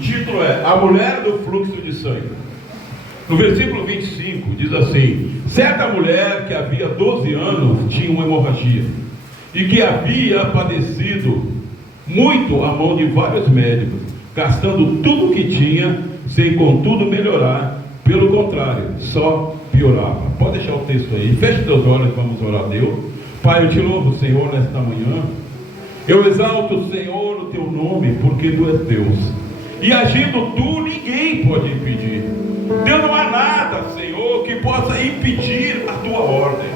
título é A Mulher do Fluxo de Sangue. No versículo 25 diz assim: certa mulher que havia 12 anos tinha uma hemorragia, e que havia padecido muito à mão de vários médicos, gastando tudo o que tinha, sem contudo melhorar. Pelo contrário, só piorava. Pode deixar o texto aí. Feche teus olhos e vamos orar a Deus. Pai, eu te louvo, Senhor, nesta manhã. Eu exalto, Senhor, o teu nome, porque tu és Deus. E agindo tu, ninguém pode impedir. Deus, não há nada, Senhor, que possa impedir a tua ordem.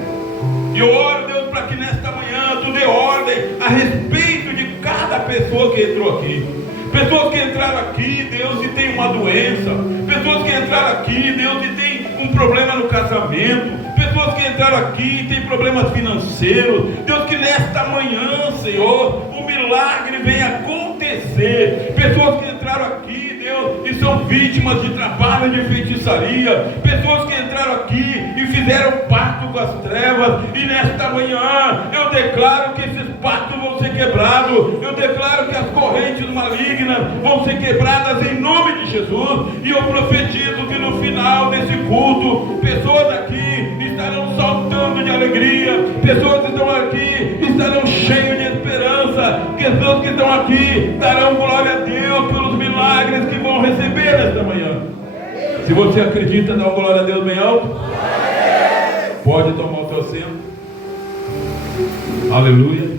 E eu oro, Deus, para que nesta manhã tu dê ordem a respeito de cada pessoa que entrou aqui. Pessoas que entraram aqui, Deus, e tem uma doença. Pessoas que entraram aqui, Deus, e tem um problema no casamento. Pessoas que entraram aqui e tem problemas financeiros. Deus, que nesta manhã, Senhor, o milagre venha acontecer. Pessoas que entraram aqui, Deus, e são vítimas de trabalho de feitiçaria. Pessoas que entraram aqui e fizeram pacto com as trevas. E nesta manhã eu declaro que esses pactos vão ser quebrados. Eu declaro que as correntes malignas vão ser quebradas em nome de Jesus. E eu profetizo que no final desse culto, pessoas aqui estarão saltando de alegria. Pessoas que estão aqui estarão cheias de esperança. Pessoas que estão aqui darão glória a Deus pelos milagres que vão receber nesta manhã. Se você acredita, dá uma glória a Deus bem alto. Pode tomar o seu assento. Aleluia.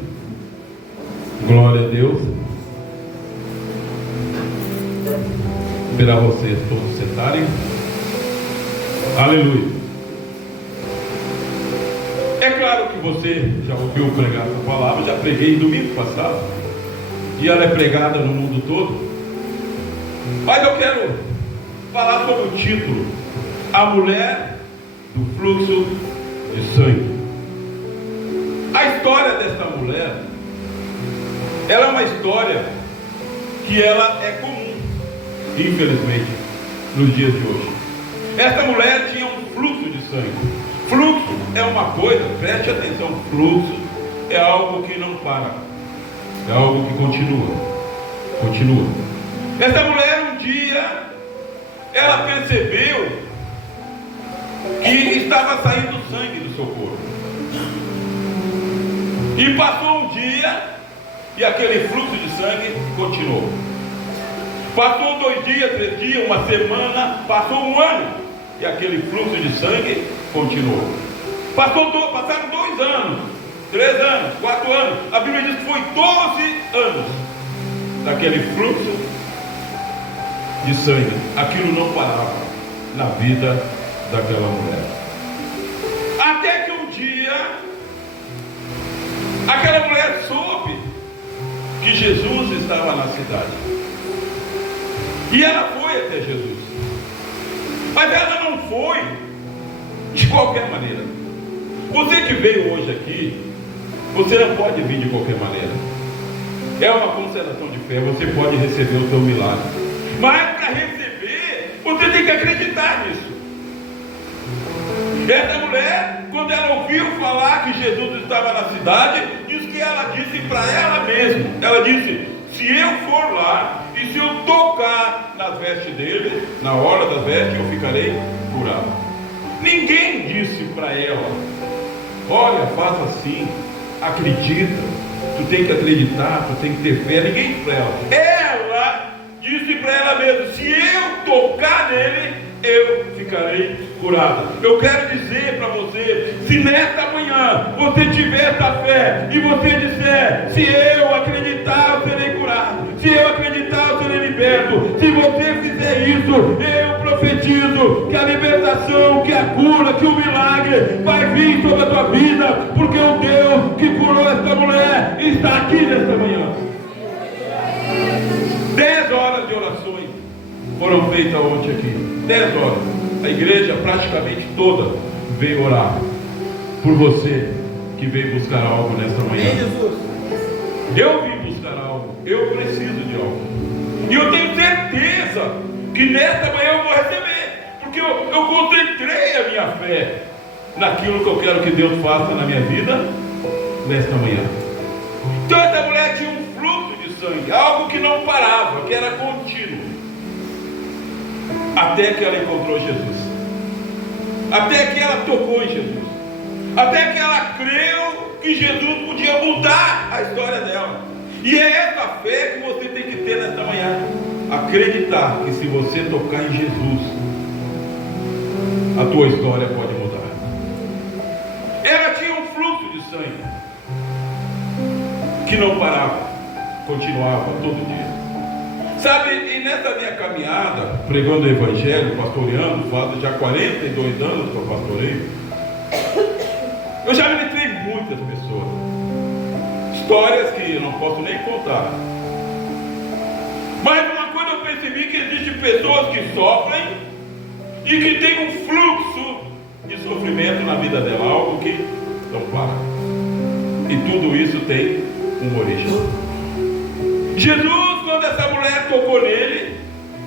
Glória a Deus. Esperar vocês todos sentarem. Aleluia. É claro que você já ouviu pregar essa palavra. Já preguei domingo passado, e ela é pregada no mundo todo. Mas eu quero falar sobre o título: A Mulher do Fluxo de Sangue. A história desta mulher, ela é uma história que ela é comum, infelizmente, nos dias de hoje. Esta mulher tinha um fluxo de sangue. Fluxo é uma coisa, preste atenção, fluxo é algo que não para, é algo que continua. Essa mulher um dia, ela percebeu que estava saindo sangue do seu corpo. E passou um dia, e aquele fluxo de sangue continuou. Passou 2 dias, 3 dias, uma semana, passou um ano, e aquele fluxo de sangue continuou. Passaram 2 anos, 3 anos, 4 anos. A Bíblia diz que foi 12 anos daquele fluxo de sangue. Aquilo não parava na vida daquela mulher. Até que um dia, aquela mulher soube que Jesus estava na cidade. E ela foi até Jesus. Mas ela não foi de qualquer maneira. Você que veio hoje aqui, você não pode vir de qualquer maneira. É uma constelação de fé, você pode receber o seu milagre. Mas para receber, você tem que acreditar nisso. Essa mulher, quando ela ouviu falar que Jesus estava na cidade, diz que ela disse para ela mesma, ela disse: se eu for lá e se eu tocar nas vestes dele, na hora das vestes, eu ficarei curado. Ninguém disse para ela: olha, faz assim, acredita, tu tem que acreditar, tu tem que ter fé. Ninguém disse para ela. Ela disse para ela mesma: se eu tocar nele, eu ficarei curada. Eu quero dizer para você, se nesta manhã você tiver essa fé e você disser: se eu acreditar, eu serei curado, se eu acreditar, eu serei liberto. Se você fizer isso, eu profetizo que a libertação, que a cura, que o milagre vai vir sobre a tua vida, porque o Deus que curou esta mulher está aqui nesta manhã. 10 horas de orações foram feitas ontem aqui. 10 horas. A igreja praticamente toda veio orar por você que veio buscar algo nesta manhã. Eu vim buscar algo. Eu preciso de algo. E eu tenho certeza que nesta manhã eu vou receber, porque eu concentrei a minha fé naquilo que eu quero que Deus faça na minha vida nesta manhã. Então essa mulher tinha um fluxo de sangue, algo que não parava, que era contínuo. até que ela encontrou Jesus, até que ela tocou em Jesus, até que ela creu que Jesus podia mudar a história dela. E é essa fé que você tem que ter nesta manhã. Acreditar que se você tocar em Jesus, a tua história pode mudar. Ela tinha um fluxo de sangue que não parava, continuava todo dia. Sabe, e nessa minha caminhada, pregando o Evangelho, pastoreando, faz já 42 anos que eu pastoreio, eu já ministrei muitas pessoas, histórias que eu não posso nem contar. Mas uma coisa eu percebi, que existem pessoas que sofrem e que tem um fluxo de sofrimento na vida dela, algo que não para. E tudo isso tem uma origem. Jesus, quando essa mulher tocou nele,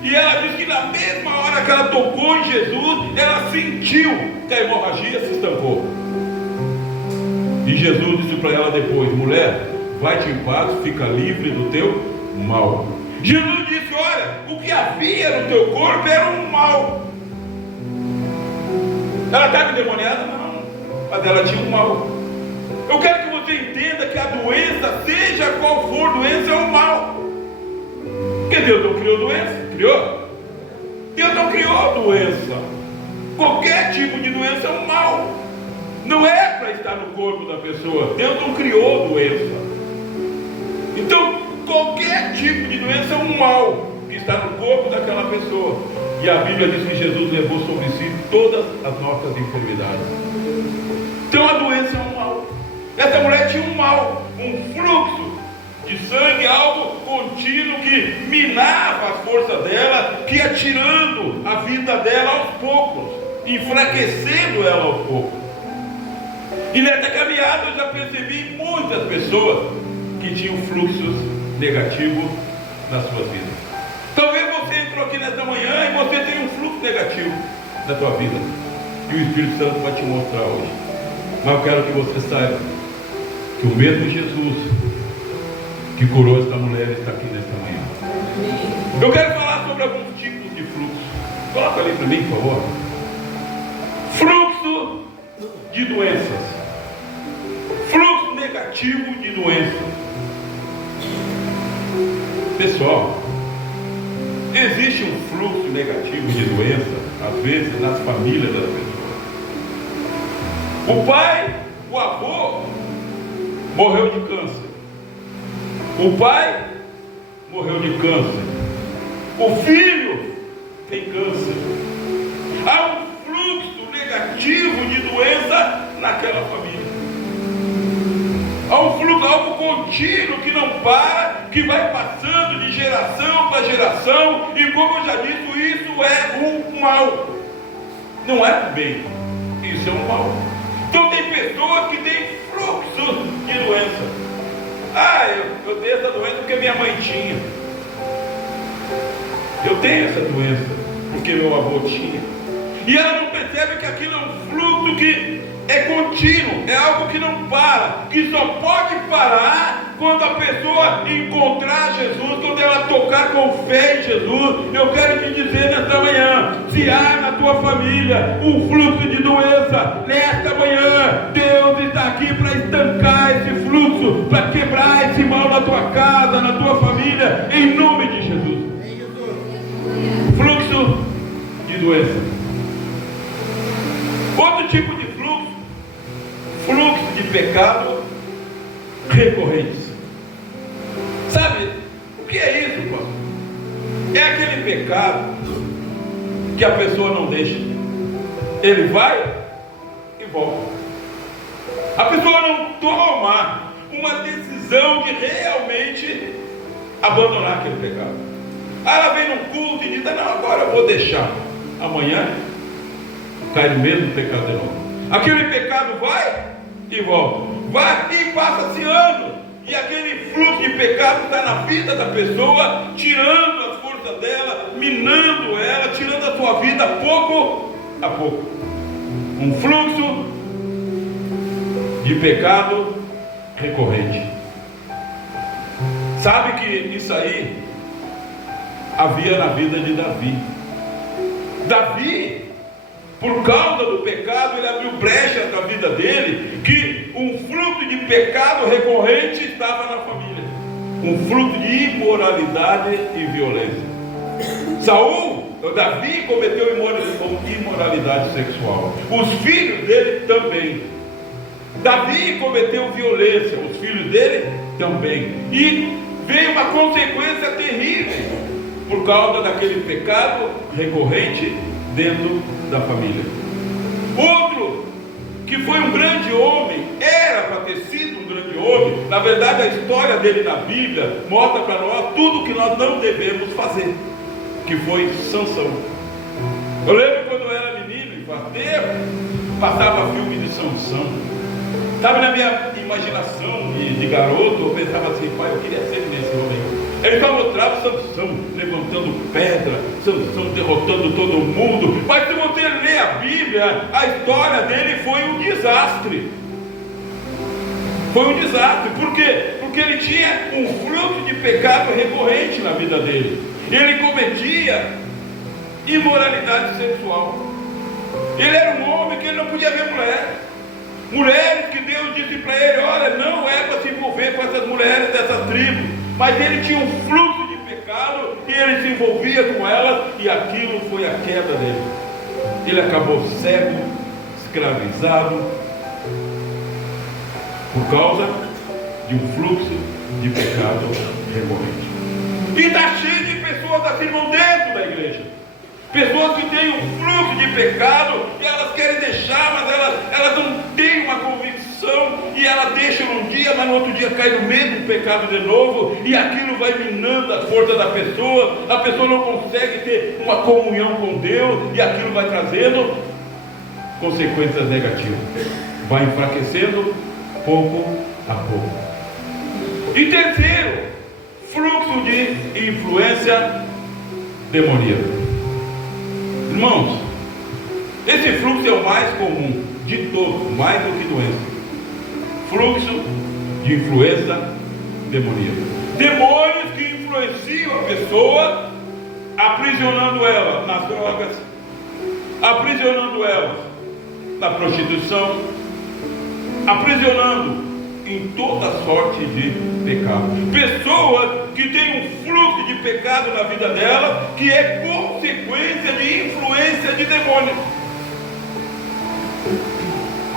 e ela diz que na mesma hora que ela tocou em Jesus, ela sentiu que a hemorragia se estancou. E Jesus disse para ela depois: mulher, vai-te em paz, fica livre do teu mal. Jesus disse: olha, o que havia no teu corpo era um mal. Ela estava endemoniada? Não, mas ela tinha um mal. Eu quero que você entenda que a doença, seja qual for doença, é um mal. Porque Deus não criou doença? Criou? Deus não criou doença. Qualquer tipo de doença é um mal. Não é para estar no corpo da pessoa. Deus não criou doença. Então, qualquer tipo de doença é um mal que está no corpo daquela pessoa. E a Bíblia diz que Jesus levou sobre si todas as nossas enfermidades. Então a doença é um mal. Essa mulher tinha um mal, um fluxo de sangue, algo contínuo que minava a força dela, que ia tirando a vida dela aos poucos, enfraquecendo ela aos poucos. E nessa caminhada eu já percebi muitas pessoas que tinham fluxos negativos nas suas vidas. Talvez você entrou aqui nesta manhã e você tem um fluxo negativo na tua vida, e o Espírito Santo vai te mostrar hoje. Mas eu quero que você saiba que o mesmo Jesus que curou esta mulher está aqui nesta manhã. Eu quero falar sobre alguns tipos de fluxo. Coloca ali para mim, por favor. Fluxo de doenças. Fluxo negativo de doenças. Pessoal, existe um fluxo negativo de doença, às vezes, nas famílias das pessoas. O pai, o avô, morreu de câncer. O pai morreu de câncer. O filho tem câncer. Há um fluxo negativo de doença naquela família. Há um fluxo, algo contínuo que não para, que vai passando de geração para geração, e como eu já disse, isso é um mal. Não é um bem, isso é um mal. Então tem pessoas que têm fluxo de doença. Eu tenho essa doença porque minha mãe tinha. Eu tenho essa doença porque meu avô tinha. E ela não percebe que aquilo é um fluxo que é contínuo, é algo que não para, que só pode parar quando a pessoa encontrar Jesus, quando ela tocar com fé em Jesus. Eu quero te dizer nesta manhã, se há na tua família um fluxo de doença, nesta manhã Deus está aqui para estancar esse fluxo, para quebrar esse mal na tua casa, na tua família, em nome de Jesus. Fluxo de doença. Outro tipo de fluxo de pecado recorrentes. Sabe o que é isso, pastor? É aquele pecado que a pessoa não deixa. Ele vai e volta. A pessoa não toma uma decisão de realmente abandonar aquele pecado. Ela vem num culto e diz: não, agora eu vou deixar. Amanhã cai no mesmo pecado de novo. Aquele pecado vai e volta, vai e passa-se anos, e aquele fluxo de pecado está na vida da pessoa, tirando as forças dela, minando ela, tirando a sua vida pouco a pouco. Um fluxo de pecado recorrente. Sabe que isso aí havia na vida de Davi. Davi, por causa do pecado, ele abriu brecha na vida dele, que um fruto de pecado recorrente estava na família, um fruto de imoralidade e violência. Davi cometeu imoralidade sexual, os filhos dele também. Davi cometeu violência, os filhos dele também, e veio uma consequência terrível por causa daquele pecado recorrente dentro da família. Outro que foi um grande homem, era para ter sido um grande homem, na verdade a história dele na Bíblia mostra para nós tudo que nós não devemos fazer, que foi Sansão. Eu lembro quando eu era menino e faz tempo, passava filme de Sansão. Sabe, na minha imaginação de garoto, eu pensava assim, pai, eu queria ser nesse homem. Ele mostrava Sansão levantando pedra, Sansão derrotando todo mundo. Mas se você ler a Bíblia, a história dele foi um desastre. Foi um desastre. Por quê? Porque ele tinha um fruto de pecado recorrente na vida dele. Ele cometia imoralidade sexual. Ele era um homem que ele não podia ver mulheres que Deus disse para ele, olha, não é para se envolver com essas mulheres dessa tribo. Mas ele tinha um fluxo de pecado e ele se envolvia com elas, e aquilo foi a queda dele. Ele acabou cego, escravizado, por causa de um fluxo de pecado recorrente. E está cheio de pessoas assim, irmão, dentro da igreja. Pessoas que têm um fluxo de pecado e elas querem deixar, mas elas não têm uma convicção, e elas deixam um dia, mas no outro dia cai no mesmo pecado de novo, e aquilo vai minando a força da pessoa, a pessoa não consegue ter uma comunhão com Deus, e aquilo vai trazendo consequências negativas, vai enfraquecendo pouco a pouco. E terceiro, fluxo de influência demoníaca. Irmãos, esse fluxo é o mais comum de todos, mais do que doença. Fluxo de influência demoníaca. Demônios que influenciam a pessoa, aprisionando ela nas drogas, aprisionando ela na prostituição, aprisionando em toda sorte de pecado. Pessoas que têm um fluxo de pecado na vida dela, que é consequência de influência de demônios.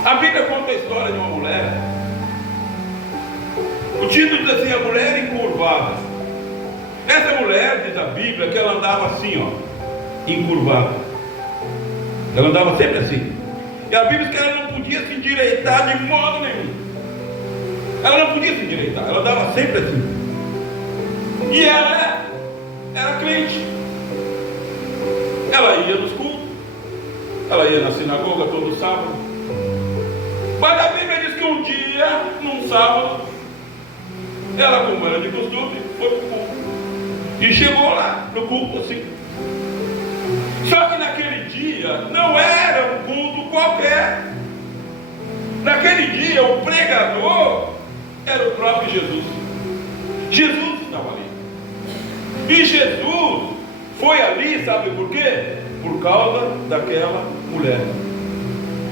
A Bíblia conta a história de uma mulher. O título diz assim, a mulher encurvada. Essa mulher, diz a Bíblia, que ela andava assim, ó, encurvada. Ela andava sempre assim. E a Bíblia diz que ela não podia se endireitar de modo nenhum. Ela não podia se endireitar, ela andava sempre assim. E ela era crente. Ela ia nos cultos, ela ia na sinagoga todo sábado. Mas a Bíblia diz que um dia, num sábado, ela, como era de costume, foi para o culto. E chegou lá no culto assim. Só que naquele dia não era um culto qualquer. Naquele dia o pregador era o próprio Jesus. Jesus estava ali. E Jesus foi ali, sabe por quê? Por causa daquela mulher.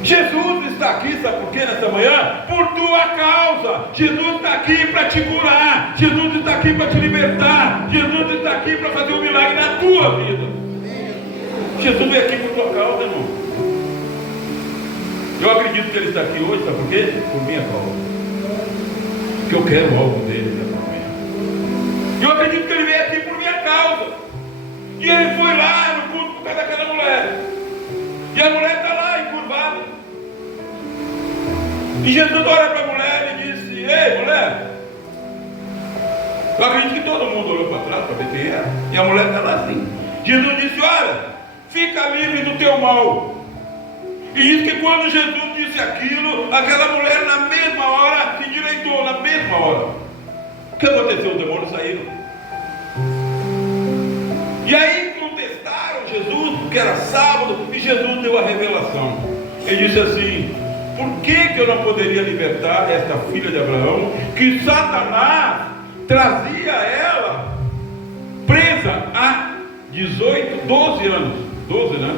Jesus está aqui, sabe por quê nessa manhã? Por tua causa. Jesus está aqui para te curar. Jesus está aqui para te libertar. Jesus está aqui para fazer um milagre na tua vida. Jesus veio aqui por tua causa, irmão. Eu acredito que Ele está aqui hoje, sabe por quê? Por minha causa. Porque eu quero algo dele nessa manhã. Eu acredito que Ele veio aqui por minha causa. E Ele foi lá no culto por causa daquela mulher. E a mulher está lá encurvada. E Jesus olha para a mulher e disse, ei mulher. Eu acredito que todo mundo olhou para trás para ver quem era. E a mulher está lá assim. Jesus disse, olha, fica livre do teu mal. E diz que quando Jesus disse aquilo, aquela mulher na mesma hora se endireitou, na mesma hora. O que aconteceu? Os demônios saíram. E aí contestaram Jesus, porque era sábado, e Jesus deu a revelação. Ele disse assim, por que eu não poderia libertar esta filha de Abraão, que Satanás trazia ela presa há 12 anos. 12, né?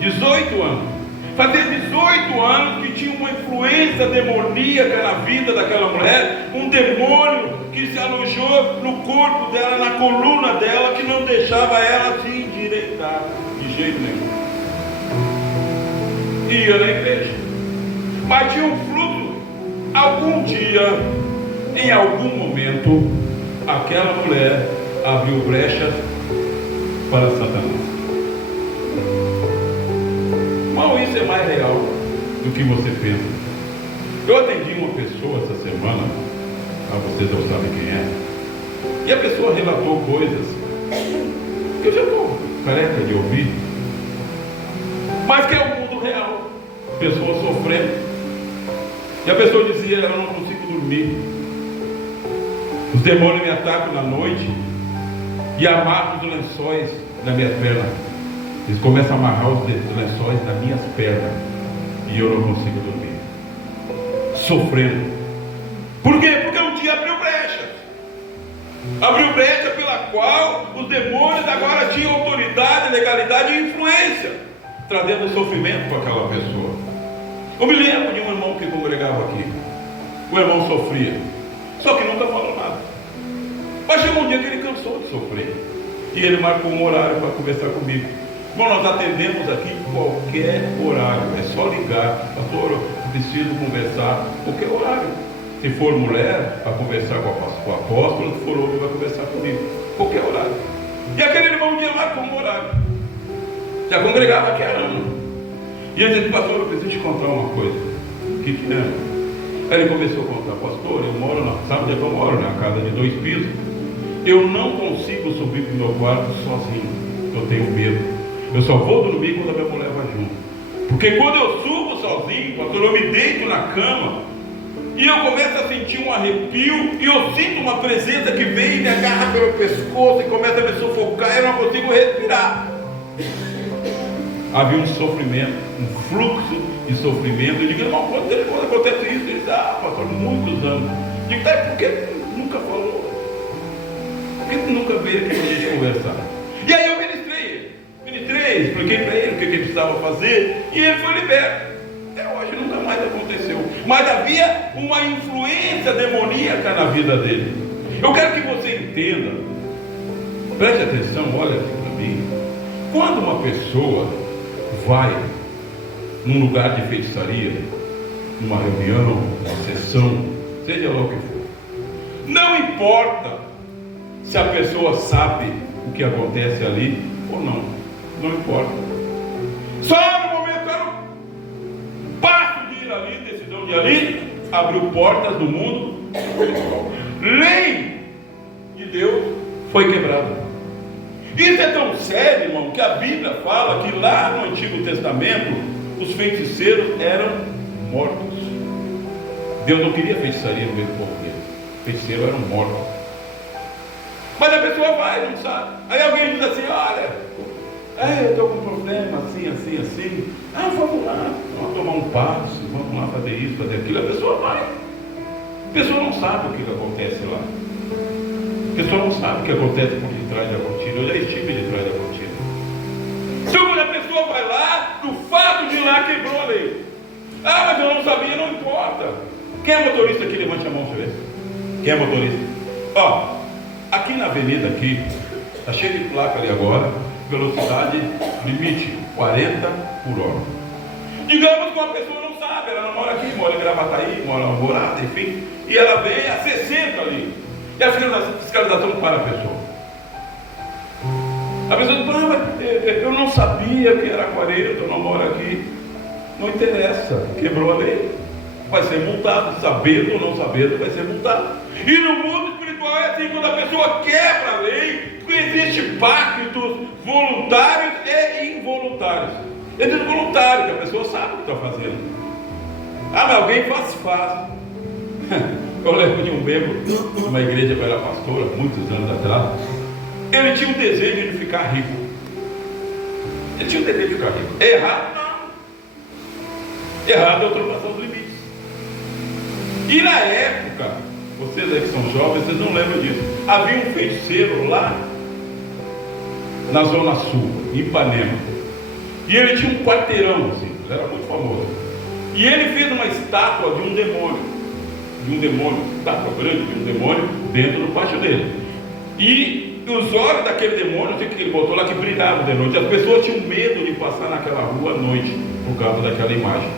18 anos. Fazia 18 anos que tinha uma influência demoníaca na vida daquela mulher, um demônio que se alojou no corpo dela, na coluna dela, que não deixava ela se endireitar de jeito nenhum. Ia na igreja, mas tinha um fluxo. Algum dia, em algum momento, aquela mulher abriu brechas para Satanás. Irmão, isso é mais real do que você pensa. Eu atendi uma pessoa essa semana, vocês não sabem quem é, e a pessoa relatou coisas que eu já estou careca de ouvir, mas que é o mundo real. Pessoa sofrendo, e a pessoa dizia: eu não consigo dormir, os demônios me atacam na noite e amarram os lençóis na minha perna. Eles começam a amarrar os lençóis nas minhas pernas e eu não consigo dormir, sofrendo. Por quê? Porque um dia abriu brecha pela qual os demônios agora tinham autoridade, legalidade e influência, trazendo sofrimento para aquela pessoa. Eu me lembro de um irmão que congregava aqui. O irmão sofria, só que nunca falou nada. Mas chegou um dia que ele cansou de sofrer, e ele marcou um horário para conversar comigo. Bom, nós atendemos aqui qualquer horário, é só ligar: pastor, eu preciso conversar, qualquer horário. Se for mulher, para conversar com o apóstolo; se for homem, vai conversar comigo, qualquer horário. E aquele irmão dia marcou um horário, já congregava aqui há anos. E ele disse: pastor, eu preciso te contar uma coisa. O que é? Aí ele começou a contar: pastor, eu moro sabe onde é que eu moro? Na casa de 2 pisos. Eu não consigo subir para o meu quarto sozinho, eu tenho medo. Eu só vou dormir quando a minha mulher vai junto. Porque quando eu subo sozinho, pastor, eu me deito na cama e eu começo a sentir um arrepio, e eu sinto uma presença que vem e me agarra pelo pescoço e começa a me sufocar, e eu não consigo respirar. Havia um sofrimento, um fluxo de sofrimento. Eu digo: irmão, quando acontece isso? Ele diz: pastor, muitos anos. Eu digo: tá, por que nunca falou? Por que nunca veio aqui para a gente conversar? E aí eu ministrei, expliquei para ele o que ele precisava fazer, e ele foi liberto. Até hoje nunca mais aconteceu. Mas havia uma influência demoníaca na vida dele. Eu quero que você entenda, preste atenção, olha aqui para mim. Quando uma pessoa vai num lugar de feitiçaria, numa reunião, uma sessão, seja lá o que for, não importa se a pessoa sabe o que acontece ali ou não, não importa. Só no momento que ela passa de ir ali, decisão de ir ali, abriu portas do mundo, lei de Deus foi quebrada. Isso é tão sério, irmão, que a Bíblia fala que lá no Antigo Testamento os feiticeiros eram mortos. Deus não queria feitiçaria no meio do povo dele. Feiticeiros eram mortos. Mas a pessoa vai, não sabe. Aí alguém diz assim: olha, eu estou com um problema assim. Vamos lá, vamos tomar um passo, vamos lá fazer isso, fazer aquilo. A pessoa vai. A pessoa não sabe o que acontece lá. A pessoa não sabe o que acontece por detrás da cortina. Eu já estive de trás da cortina. Então, quando a pessoa vai lá, no fato de ir lá, quebrou a lei. Mas eu não sabia, não importa. Quem é motorista aqui? Levante a mão, deixa eu ver. Quem é motorista? Aqui na avenida aqui, está cheio de placa ali agora, velocidade limite 40 por hora. Digamos que uma pessoa não sabe, ela não mora aqui, mora em Gravataí, mora em Alvorada, enfim, e ela vem a 60 ali. E a fiscalização para a pessoa. A pessoa diz: eu não sabia que era 40, eu não moro aqui. Não interessa, quebrou a lei, vai ser multado, sabendo ou não sabendo, vai ser multado. E no mundo espiritual é assim: quando a pessoa quebra a lei, existem pactos voluntários e involuntários. Existe voluntário, que a pessoa sabe o que está fazendo. Mas alguém faz. Eu lembro de um membro de uma igreja que eu era pastora, muitos anos atrás. Ele tinha um desejo de ficar rico. Errado não. Errado é a ultrapassar os limites. E na época, vocês aí que são jovens, vocês não lembram disso, havia um feiticeiro lá na Zona Sul, em Ipanema. E ele tinha um quarteirão, assim, era muito famoso. E ele fez uma estátua de um demônio, estátua grande de um demônio, dentro do pátio dele. E os olhos daquele demônio, sei que ele botou lá, que brilhavam de noite. As pessoas tinham medo de passar naquela rua à noite, por causa daquela imagem.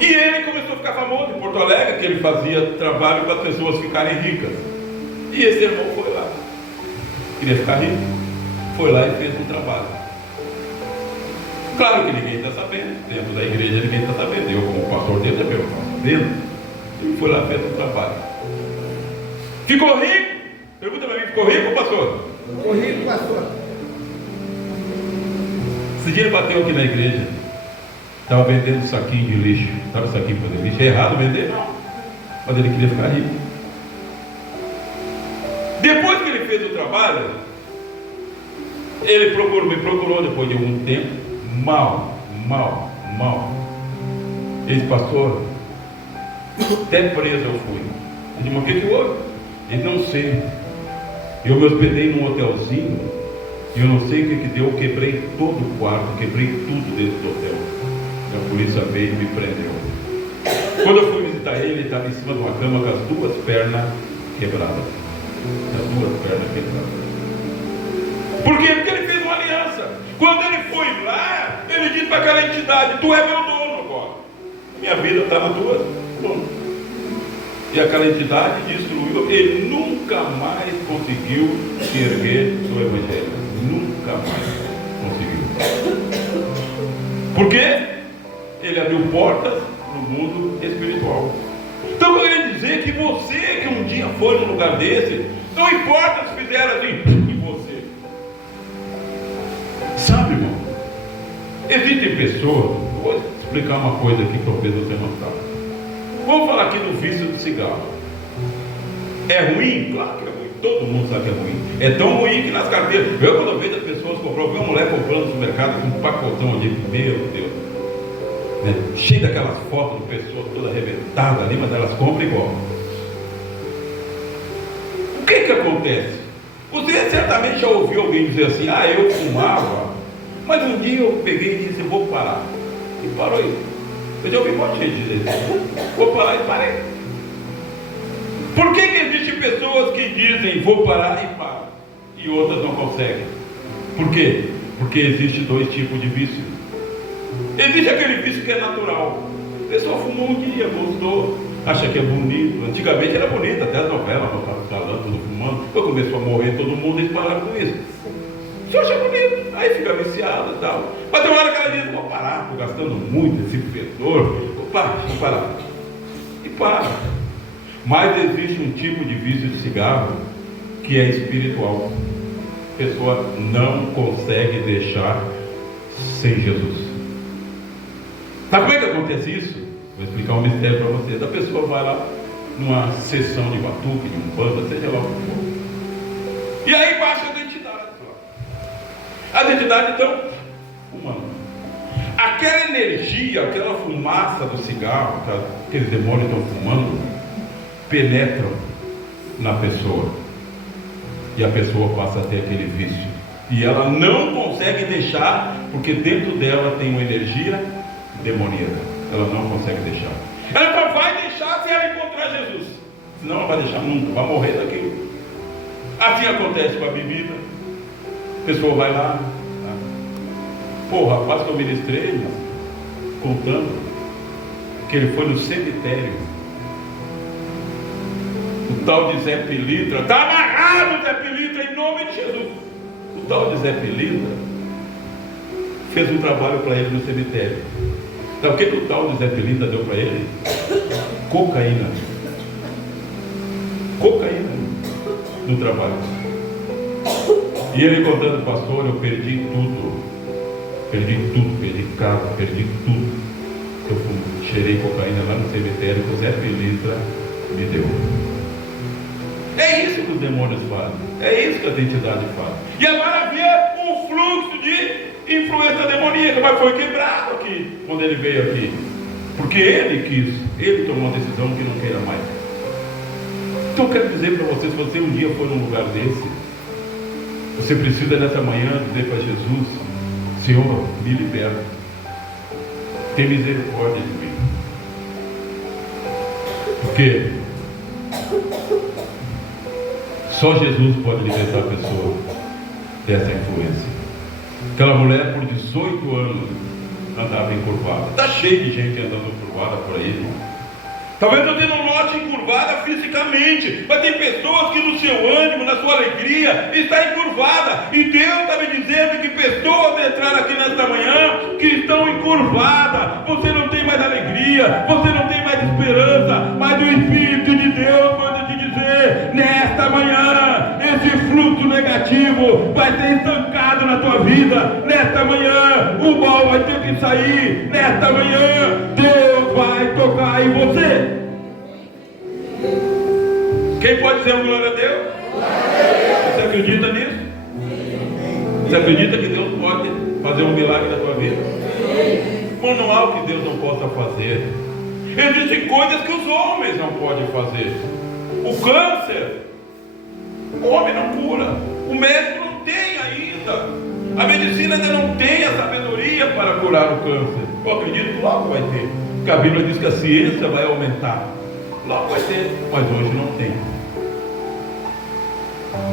E ele começou a ficar famoso em Porto Alegre, que ele fazia trabalho para as pessoas ficarem ricas. E esse irmão foi lá, queria ficar rico, foi lá e fez um trabalho. Claro que ninguém está sabendo, dentro da igreja ninguém está sabendo, eu como pastor dele também não faço sabendo. Ele foi lá e fez um trabalho. Ficou rico? Pergunta para mim, ficou rico, pastor? Ficou rico, pastor. Esse dia ele bateu aqui na igreja, estava vendendo saquinho de lixo. Sabe saquinho para fazer lixo? É errado vender? Não. Mas ele queria ficar rico. Depois que ele fez o trabalho, ele me procurou depois de algum tempo. Mal. Ele disse, pastor, até preso eu fui. Eu disse, mas o que houve? Ele, não sei. Eu me hospedei num hotelzinho e eu não sei o que deu. Eu quebrei todo o quarto, quebrei tudo dentro do hotel. E a polícia veio e me prendeu. Quando eu fui visitar ele, ele estava em cima de uma cama com as duas pernas quebradas. Por quê? Porque ele fez uma aliança. Quando ele foi lá, ele disse para aquela entidade, tu é meu dono agora. Minha vida está na tua mão. E aquela entidade destruiu. Ele nunca mais conseguiu se erguer do evangelho. Nunca mais conseguiu. Por quê? Ele abriu portas no mundo espiritual. Então eu queria dizer que você que um dia foi num lugar desse, não importa se fizeram assim em você. Sabe, irmão? Existem pessoas, vou explicar uma coisa aqui para talvez você não saiba. Vamos falar aqui do vício do cigarro. É ruim? Claro que é ruim. Todo mundo sabe que é ruim. É tão ruim que nas carteiras. Eu quando vejo as pessoas comprando, vi uma mulher comprando no supermercado com um pacotão ali, meu Deus. Né? Cheio daquelas fotos de pessoas todas arrebentadas ali, mas elas compram igual. O que acontece? Você certamente já ouviu alguém dizer assim, eu fumava, mas um dia eu peguei e disse, vou parar. E parou aí. Eu já ouvi um monte de gente dizer isso. Vou parar e parei. Por que existem pessoas que dizem, vou parar e param, e outras não conseguem? Por quê? Porque existem dois tipos de vício. Existe aquele vício que é natural. A pessoa fumou um dia, gostou, acha que é bonito. Antigamente era bonito, até as novelas, falando, tudo fumando. Depois começou a morrer todo mundo, eles pararam com isso. Só acha bonito, aí fica viciado e tal. Mas tem uma hora que ela diz, vou parar, estou gastando muito esse fedor. Vou parar. E para. Mas existe um tipo de vício de cigarro que é espiritual. A pessoa não consegue deixar sem Jesus. Sabe como é que acontece isso? Vou explicar um mistério para vocês. A pessoa vai lá numa sessão de batuque, de umbanda, seja lá o que for. E aí baixa as entidades lá. As entidades estão fumando. Aquela energia, aquela fumaça do cigarro, que aqueles demônios estão fumando, penetram na pessoa. E a pessoa passa a ter aquele vício. E ela não consegue deixar, porque dentro dela tem uma energia demoníaca. Ela não consegue deixar. Ela só vai deixar se ela encontrar Jesus. Senão ela vai deixar nunca, vai morrer daquilo. Assim acontece com a bebida. A pessoa vai lá. Pô, o rapaz que eu ministrei, contando que ele foi no cemitério. O tal de Zé Pilintra, está amarrado Zé Pilintra em nome de Jesus. O tal de Zé Pilintra fez um trabalho para ele no cemitério. Então o que o tal de Zé Pilintra deu para ele? Cocaína no trabalho. E ele contando, pastor, eu perdi casa, perdi tudo. Eu cheirei cocaína lá no cemitério que o Zé Pilintra me deu. É isso que os demônios fazem. É isso que as entidades fazem. E agora havia um fluxo de influência demoníaca, mas foi quebrado aqui, quando ele veio aqui. Porque ele tomou uma decisão que não queira mais. Então eu quero dizer para vocês, se você um dia for num lugar desse, Você precisa nessa manhã dizer para Jesus: Senhor, me liberta, tem misericórdia de mim. Porque só Jesus pode libertar a pessoa dessa influência. Aquela mulher por 18 anos andava encurvada. Está cheio de gente andando encurvada por aí, irmão. Talvez você não note encurvada fisicamente, mas tem pessoas que no seu ânimo, na sua alegria, está encurvada. E Deus está me dizendo que pessoas entraram aqui nesta manhã que estão encurvadas. Você não tem mais alegria, você não tem mais esperança, mas o Espírito de Deus manda te dizer, nesta manhã, esse fluxo negativo vai ser estancado na tua vida. Nesta manhã, o mal vai ter que sair. Nesta manhã, Deus vai tocar em você. Quem pode dizer glória a Deus? Você acredita nisso? Você acredita que Deus pode fazer um milagre na tua vida? Ou não há o que Deus não possa fazer? Existem coisas que os homens não podem fazer. O câncer, o homem não cura. O médico não tem ainda. A medicina ainda não tem a sabedoria para curar o câncer. Eu acredito que logo vai ter. Porque a Bíblia diz que a ciência vai aumentar. Logo vai ter, mas hoje não tem.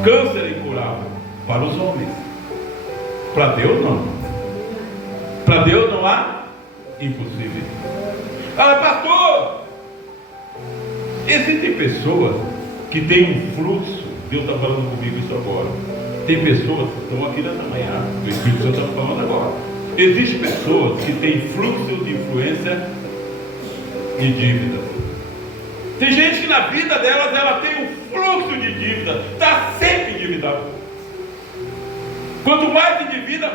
Câncer é incurável para os homens. Para Deus não. Para Deus não há impossível. Ah, pastor, existem pessoas que têm um fluxo. Deus está falando comigo isso agora. Tem pessoas que estão aqui nessa manhã. O Espírito Santo está falando agora. Existem pessoas que têm fluxo de influência e dívida. Tem gente que na vida delas ela tem um fluxo de dívida, está sempre endividado. Quanto mais se endivida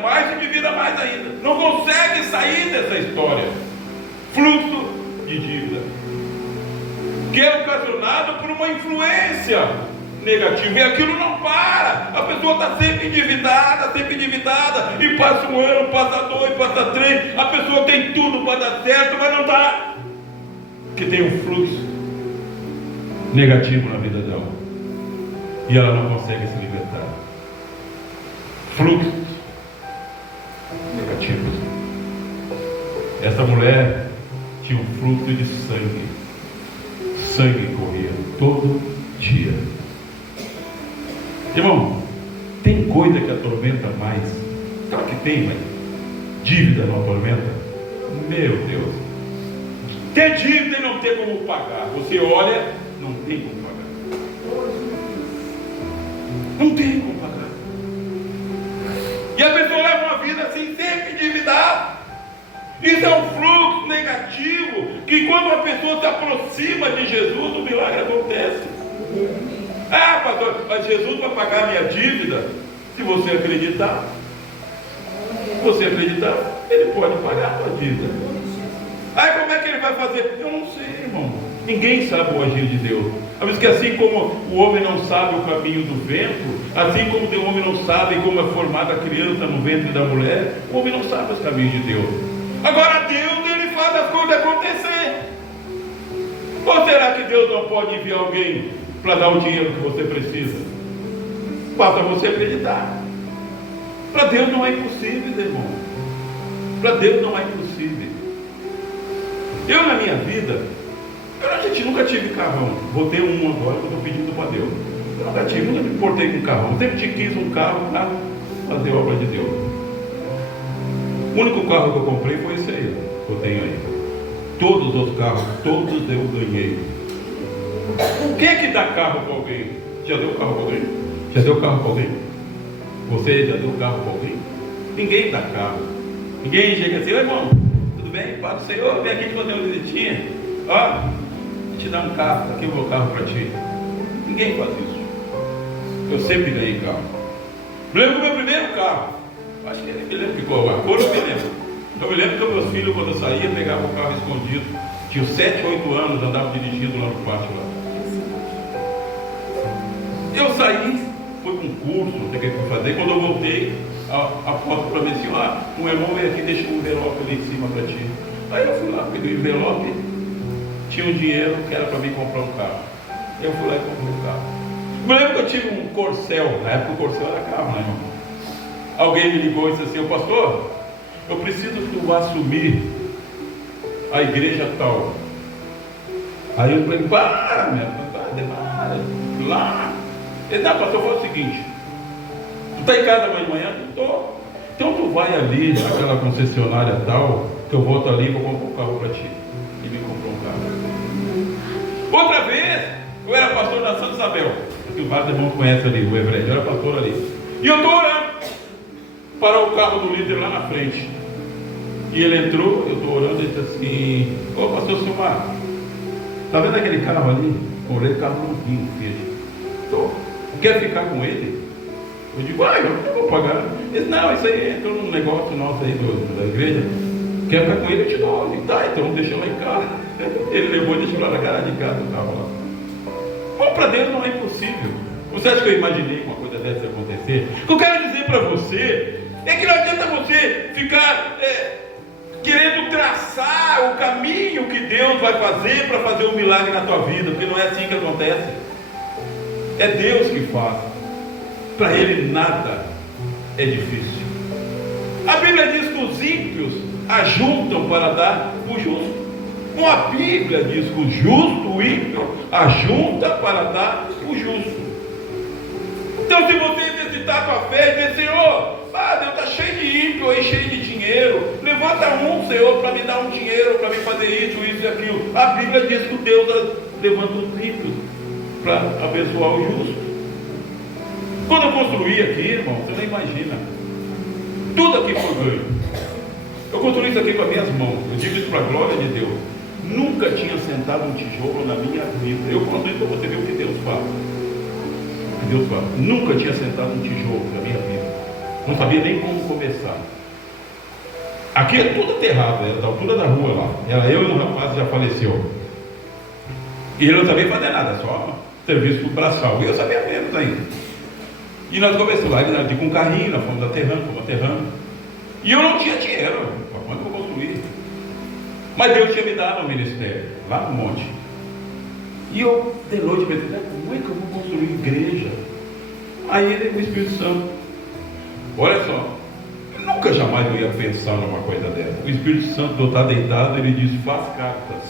mais ainda. Não consegue sair dessa história. Fluxo de dívida, que é ocasionado por uma influência negativa, e aquilo não para. A pessoa está sempre endividada, e passa um ano, passa 2, passa 3, a pessoa tem tudo para dar certo, mas não dá, porque tem um fluxo negativo na vida dela, e ela não consegue se libertar. Fluxos negativos. Essa mulher tinha um fluxo de sangue corria todo dia. Irmão, tem coisa que atormenta mais? Claro que tem, mas dívida não atormenta? Meu Deus, ter dívida e não ter como pagar. Você olha, não tem como pagar. Não tem como pagar. E a pessoa leva uma vida assim, sempre endividada. Isso é um fluxo negativo, que quando a pessoa se aproxima de Jesus, o milagre acontece. Ah, pastor, mas Jesus vai pagar a minha dívida? Se você acreditar, ele pode pagar a sua dívida. Aí como é que ele vai fazer? Eu não sei, irmão. Ninguém sabe o agir de Deus. Mas que assim como o homem não sabe o caminho do vento, assim como o homem não sabe como é formada a criança no ventre da mulher, o homem não sabe os caminhos de Deus. Agora Deus, ele faz as coisas acontecer. Ou será que Deus não pode enviar alguém para dar o dinheiro que você precisa? Basta você acreditar. Para Deus não é impossível, irmão. Para Deus não é impossível. Eu na minha vida, eu nunca tive carrão. Vou ter um agora que eu estou pedindo para Deus. Eu nunca me importei com carrão. Eu sempre quis um carro para fazer a obra de Deus. O único carro que eu comprei foi esse aí, que eu tenho aí. Todos os outros carros, todos eu ganhei. Quem é que dá carro para alguém? Já deu carro para alguém? Já deu carro para alguém? Você já deu carro para alguém? Ninguém dá carro. Ninguém chega assim: oi irmão, tudo bem? Paz do Senhor, vem aqui te fazer uma visitinha. Ó, vou te dar um carro, aqui o meu carro para ti. Ninguém faz isso. Eu sempre ganhei carro. Lembro do meu primeiro carro. Acho que ele me lembra, ficou agora. Eu me lembro. Eu me lembro que meus filhos, quando eu saía, pegavam o carro escondido. Tinha 7, 8 anos, andava dirigindo lá no pátio lá. Eu saí, fui para um curso, não sei o que eu fui fazer. Quando eu voltei, a foto para mim assim: um irmão veio aqui e deixou um envelope ali em cima para ti. Aí eu fui lá, peguei o envelope, tinha um dinheiro que era para mim comprar um carro. Eu fui lá e comprei um carro. Eu me lembro que eu tive um Corcel, na época o Corcel era carro, né, irmão? alguém me ligou e disse assim: pastor, eu preciso que tu assumir a igreja tal. Aí eu falei: para lá. Ele: não, pastor, foi o seguinte, tu está em casa amanhã de manhã? Eu estou. Então tu vai ali naquela concessionária tal, que eu volto ali e vou comprar um carro para ti. E me comprou um carro. Outra vez, eu era pastor da Santa Isabel, que vários irmãos conhecem ali, o Hebreu, eu era pastor ali. E eu estou orando para o carro do líder lá na frente. E ele entrou, eu estou orando, e disse assim: ô pastor Silmar, está vendo aquele carro ali? Olhei o carro novinho, filho. Quer ficar com ele? Eu digo: eu não vou pagar. Ele disse: não, isso aí entrou num negócio nosso aí da igreja. Quer ficar com ele? Eu te dou. Eu digo: tá, então deixa lá em casa. Ele levou e deixou lá na garagem de casa, o carro lá. Bom, para Deus não é impossível. Você acha que eu imaginei uma coisa dessa acontecer? O que eu quero dizer para você é que não adianta você ficar querendo traçar o caminho que Deus vai fazer para fazer um milagre na tua vida, porque não é assim que acontece. É Deus que faz. Para Ele nada é difícil. A Bíblia diz que os ímpios ajuntam para dar o justo. Bom, a Bíblia diz que o justo, o ímpio, ajunta para dar o justo. Então, se você exercitar com a fé e dizer: Senhor, Deus está cheio de ímpio aí, cheio de dinheiro, levanta um, Senhor, para me dar um dinheiro, para me fazer isso e aquilo. A Bíblia diz que Deus levanta os ímpios para abençoar o justo. Quando eu construí aqui, irmão, você não imagina, tudo aqui foi ganho. Eu construí isso aqui com as minhas mãos. Eu digo isso para a glória de Deus. Nunca tinha sentado um tijolo na minha vida. Eu conto isso para você ver o que Deus faz. O que Deus faz. Nunca tinha sentado um tijolo na minha vida. Não sabia nem como começar. Aqui é tudo aterrado, era da altura da rua lá. Era eu e um rapaz que já faleceu. E ele não sabia fazer nada, só serviço para o braçal. E eu sabia menos ainda. E nós começamos lá, ele com um carrinho, nós fomos aterrando. E eu não tinha dinheiro, para quando eu construí. Mas Deus tinha me dado um ministério, lá no monte. E eu, de noite, pensei: como é que eu vou construir igreja? Aí ele, o Espírito Santo, olha só, eu nunca jamais eu ia pensar numa coisa dessa. O Espírito Santo está deitado, ele diz: faz cartas.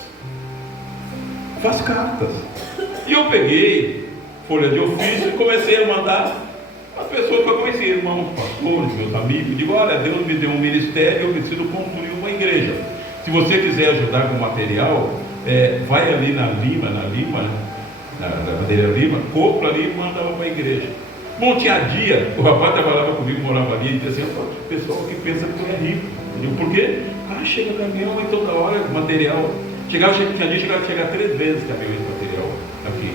Faz cartas. E eu peguei folha de ofício e comecei a mandar as pessoas que eu conheci, irmãos, pastores, meus amigos. Digo: olha, Deus me deu um ministério, eu preciso construir uma igreja. Se você quiser ajudar com material, vai ali na madeira Lima, compra ali e manda para a igreja. Bom, tinha dia, o rapaz trabalhava comigo, morava ali, e disse assim: o pessoal que pensa que tu é rico. Eu digo: por quê? Chega caminhão e toda hora material. Tinha dia chegava a chegar 3 vezes caminhão de material aqui.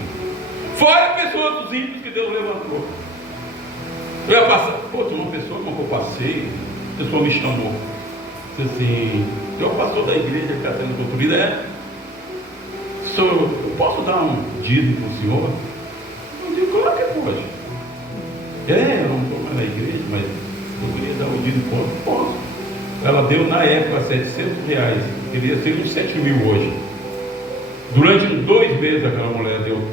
Fora pessoas dos ímpios que Deus levantou. Eu ia passar, tem uma pessoa com que eu passei, a pessoa me chamou. Disse assim: eu pastor da igreja que está sendo construída, eu posso dar um dízimo para o senhor? Eu digo: claro que pode. Eu não estou mais na igreja, mas eu queria dar um dízimo para o posso. Ela deu na época R$700, queria ser uns 7 mil hoje. Durante uns 2 meses aquela mulher deu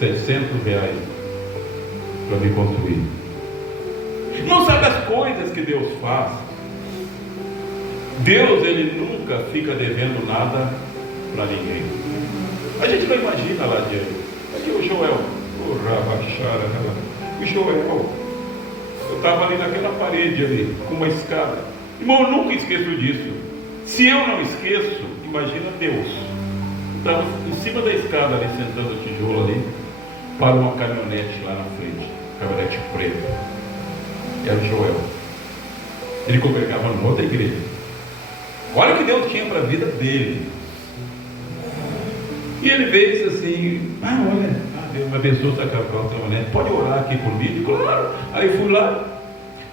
R$700 para me construir. Não sabe as coisas que Deus faz. Deus, Ele nunca fica devendo nada para ninguém. A gente não imagina lá diante. Aqui o Joel, o Joel, eu estava ali naquela parede ali, com uma escada. Irmão, eu nunca esqueço disso. Se eu não esqueço, imagina Deus. Estava em cima da escada ali, sentando o tijolo ali, para uma caminhonete lá na frente, caminhonete preta. Era o Joel. Ele congregava numa outra igreja. Olha o que Deus tinha para a vida dele. E ele veio e disse assim: olha, Deus me abençoe essa caminhonete, pode orar aqui por mim? Claro. Aí eu fui lá,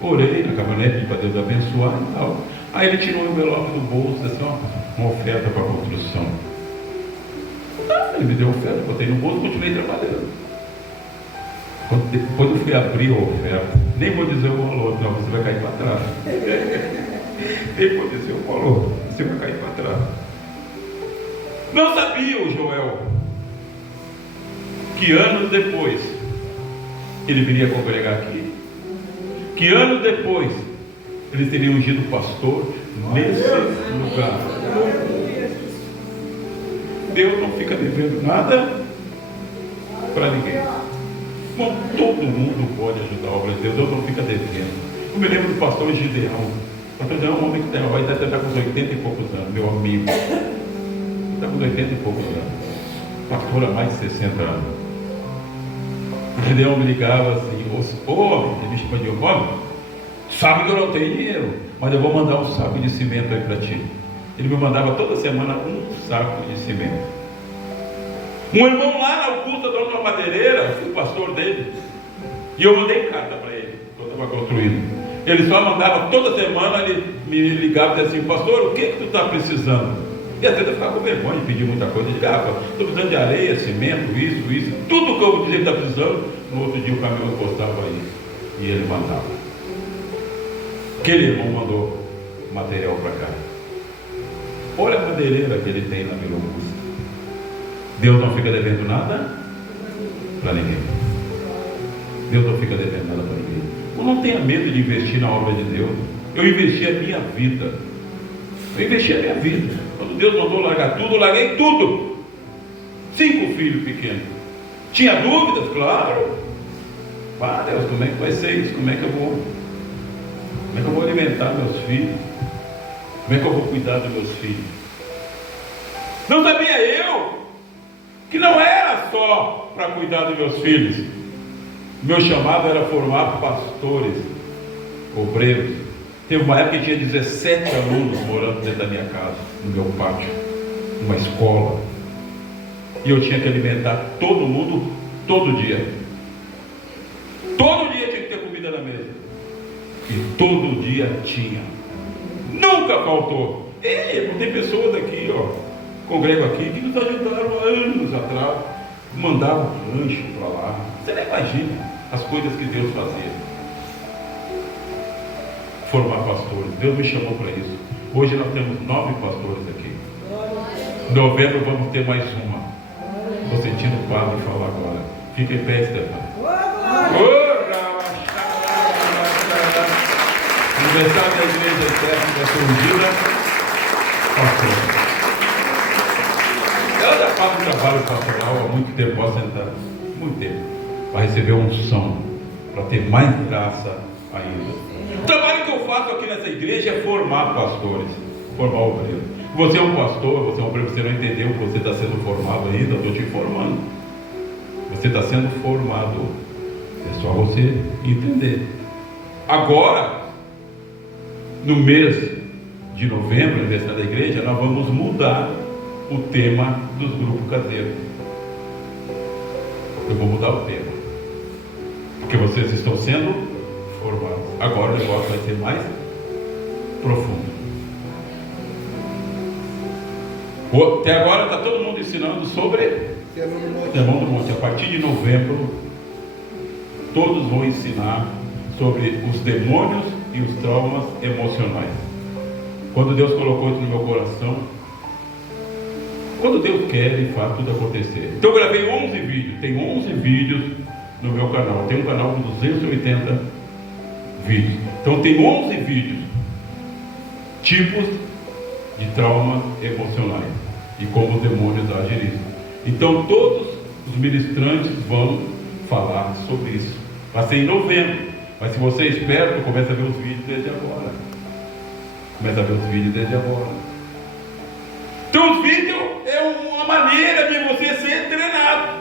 orei na caminhonete para Deus abençoar e tal. Aí ele tirou um envelope do bolso, disse assim: uma oferta para a construção. Ele me deu a oferta, botei no bolso e continuei trabalhando. Depois eu fui abrir a oferta, nem vou dizer o valor, não, você vai cair para trás. Nem vou dizer o valor, você vai cair para trás. Não sabia o Joel que anos depois ele viria congregar aqui, que anos depois Ele teria ungido o pastor nesse lugar. Deus não fica devendo nada para ninguém. Bom, todo mundo pode ajudar a obra de Deus. Deus não fica devendo. Eu me lembro do pastor Gideão. O pastor Gideão é um homem que vai estar com uns 80 e poucos anos, meu amigo. Está com 80 e poucos anos. Pastor há mais de 60 anos. O Gideão me ligava assim, ele me chama de homem, sabe que eu não tenho dinheiro, mas eu vou mandar um saco de cimento aí para ti. Ele me mandava toda semana um saco de cimento. Um irmão lá na Augusta, dono de uma madeireira, fui o pastor dele, e eu mandei carta para ele, quando eu estava construindo. Ele só mandava toda semana, ele me ligava e dizia assim, pastor, o que tu está precisando? E às vezes eu ficava com vergonha de pedir muita coisa. Eu dizia, estou precisando de areia, cimento, isso, tudo que eu dizia que está precisando. No outro dia o caminhão encostava aí e ele mandava. Aquele irmão mandou material para cá. Olha a madeireira que ele tem na Vila Augusta. Deus não fica devendo nada para ninguém. Deus não fica devendo nada para ninguém. Eu não tenha medo de investir na obra de Deus. Eu investi a minha vida. Quando Deus mandou largar tudo, eu larguei tudo. 5 filhos pequenos. Tinha dúvidas? Claro. Deus, como é que vai ser isso? Como é que eu vou alimentar meus filhos? Como é que eu vou cuidar dos meus filhos? Não sabia eu que não era só para cuidar dos meus filhos. Meu chamado era formar pastores, obreiros. Teve uma época que tinha 17 alunos morando dentro da minha casa, no meu pátio, numa escola. E eu tinha que alimentar todo mundo, todo dia. Todo dia tinha que ter comida na mesa. E todo dia tinha. Nunca faltou. Tem pessoas aqui, congrego aqui, que nos ajudaram há anos atrás. Mandavam lanche para lá. Você nem imagina as coisas que Deus fazia. Formar pastores. Deus me chamou para isso. Hoje nós temos 9 pastores aqui. Em novembro vamos ter mais uma. Estou sentindo o padre falar agora. Fica em pé, Stefano. Aniversário da igreja eterna da surgida. Pastor. Ela já faz um trabalho pastoral há muito tempo. Pode sentar. Muito tempo. Para receber unção. Para ter mais graça ainda. O trabalho que eu faço aqui nessa igreja é formar pastores, formar obreiros. Você é um pastor, você é um obreiro, você não entendeu que você está sendo formado ainda, eu estou te informando. Você está sendo formado. É só você entender. Agora, no mês de novembro, aniversário da igreja, nós vamos mudar o tema dos grupos caseiros. Eu vou mudar o tema. Porque vocês estão sendo formados. Agora o negócio vai ser mais profundo. Até agora está todo mundo ensinando sobre Sermão do Monte. A partir de novembro, todos vão ensinar sobre os demônios e os traumas emocionais. Quando Deus colocou isso no meu coração, quando Deus quer, Ele faz tudo acontecer. Então eu gravei 11 vídeos. Tem 11 vídeos no meu canal. Tem um canal com 280 vídeos. Então tem 11 vídeos, tipos de traumas emocionais e como os demônios agem nisso. Então todos os ministrantes vão falar sobre isso. Vai ser em novembro, mas se você é esperto, começa a ver os vídeos desde agora. Então os vídeos é uma maneira de você ser treinado.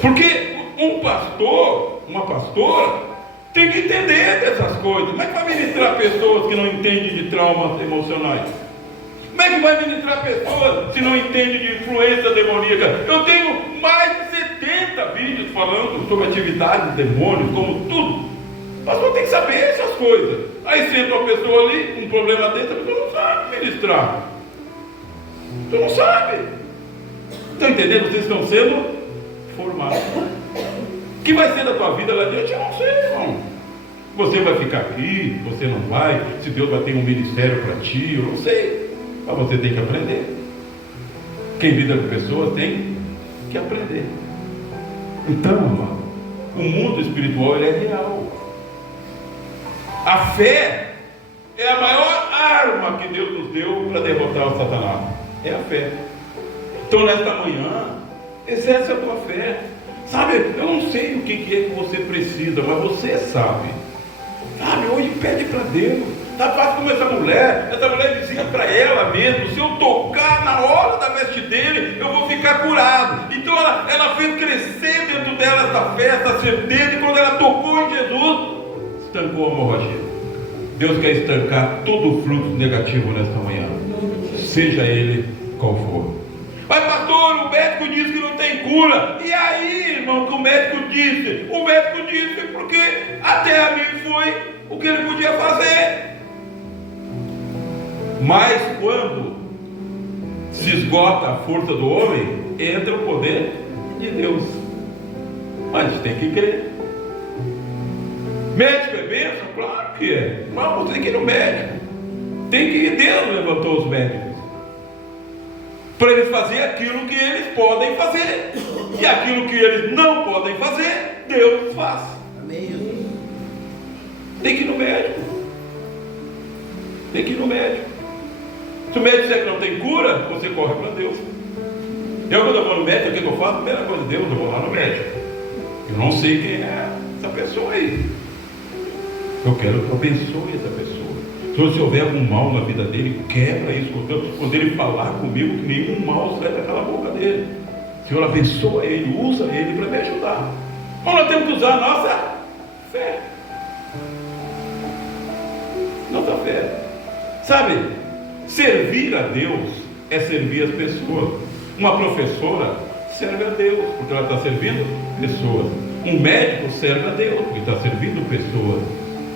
Porque um pastor, uma pastora, tem que entender dessas coisas. Como é que vai ministrar pessoas que não entendem de traumas emocionais? Como é que vai ministrar pessoas se não entendem de influência demoníaca? Eu tenho mais de 70 vídeos falando sobre atividades, demônios, como tudo. O pastor tem que saber essas coisas. Aí senta uma pessoa ali, um problema desse, a pessoa não sabe ministrar. Você não sabe. Estão entendendo? Vocês estão sendo formados. O que vai ser da tua vida lá adiante? Eu não sei, irmão. Você vai ficar aqui, você não vai. Se Deus vai ter um ministério para ti, eu não sei. Mas você tem que aprender. Quem lida com pessoas tem que aprender. Então, irmão, o mundo espiritual ele é real. A A fé é a maior arma que Deus nos deu para derrotar o Satanás. É a fé. Então nesta manhã, exerce a tua fé. Sabe, eu não sei o que é que você precisa, mas você sabe. Sabe, hoje pede para Deus. Está fácil como essa mulher dizia para ela mesmo: se eu tocar na hora da veste dele, eu vou ficar curado. Então ela fez crescer dentro dela essa fé, essa certeza, e quando ela tocou em Jesus, estancou a hemorragia. Deus quer estancar todo o fluxo negativo nesta manhã, seja ele qual for. Mas pastor, o médico disse que não tem cura. E aí, irmão, que o médico disse? O médico disse porque até a mim foi o que ele podia fazer. Mas quando se esgota a força do homem, entra o poder de Deus. Mas tem que crer. Médico é bênção? Claro que é. Mas você tem que ir no médico. Tem que ir. Deus levantou os médicos para eles fazerem aquilo que eles podem fazer. E aquilo que eles não podem fazer, Deus faz. Amém. Tem que ir no médico. Tem que ir no médico. Se o médico disser que não tem cura, você corre para Deus. Quando eu vou no médico, o que eu faço? Primeira coisa, Deus, eu vou lá no médico. Eu não sei quem é essa pessoa aí. Eu quero que eu abençoe essa pessoa. Se houver algum mal na vida dele, quebra isso. Quando ele falar comigo, que nenhum mal sai daquela boca dele. Senhor, abençoa ele, usa ele para me ajudar. Então nós temos que usar a nossa fé. Nossa fé. Sabe, servir a Deus é servir as pessoas. Uma professora serve a Deus, porque ela está servindo pessoas. Um médico serve a Deus, porque está servindo pessoas.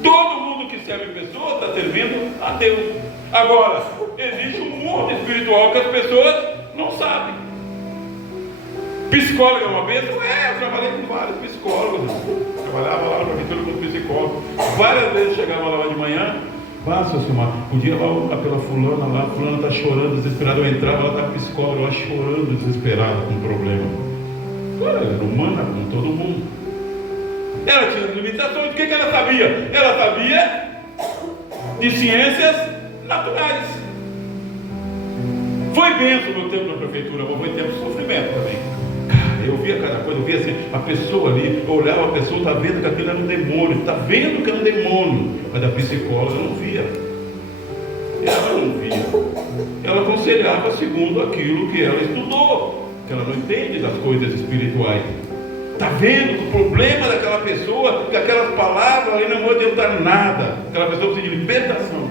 Todo mundo que serve pessoas está servindo a Deus. Agora, existe um mundo espiritual que as pessoas não sabem. Psicólogo é uma bênção? Eu trabalhei com vários psicólogos. Trabalhava lá na prefeitura como psicólogo. Várias vezes chegava lá de manhã. Seu Silmar, podia lá orar pela fulana lá, a fulana está chorando, desesperada. Eu entrava, ela estava psicóloga lá chorando, desesperada com um problema. Ela era humana como todo mundo. Ela tinha limitações. O que ela sabia? Ela sabia de ciências naturais. Foi bênção no meu tempo na prefeitura, mas foi tempo de sofrimento também. Cara, eu via cada coisa, eu via assim, a pessoa ali, eu olhava a pessoa, está vendo que aquilo era um demônio, está vendo que era um demônio, mas a psicóloga não via. Ela não via. Ela aconselhava segundo aquilo que ela estudou, que ela não entende das coisas espirituais. Está vendo o problema daquela pessoa, que aquelas palavras ali não vão adiantar nada. Aquela pessoa precisa de libertação.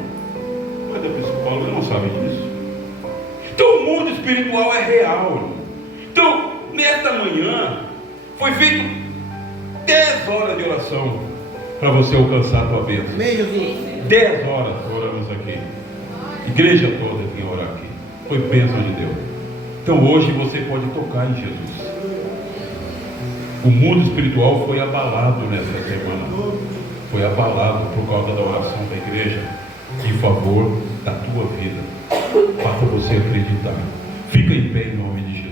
Mas a psicóloga não sabe disso. Então o mundo espiritual é real. Então, nesta manhã, foi feito 10 horas de oração para você alcançar a tua bênção. 10 horas oramos aqui. Igreja toda tem que orar aqui. Foi bênção de Deus. Então hoje você pode tocar em Jesus. O mundo espiritual foi abalado nessa semana. Foi abalado por causa da oração da igreja em favor da tua vida. Faça você acreditar. Fica em pé em nome de Jesus.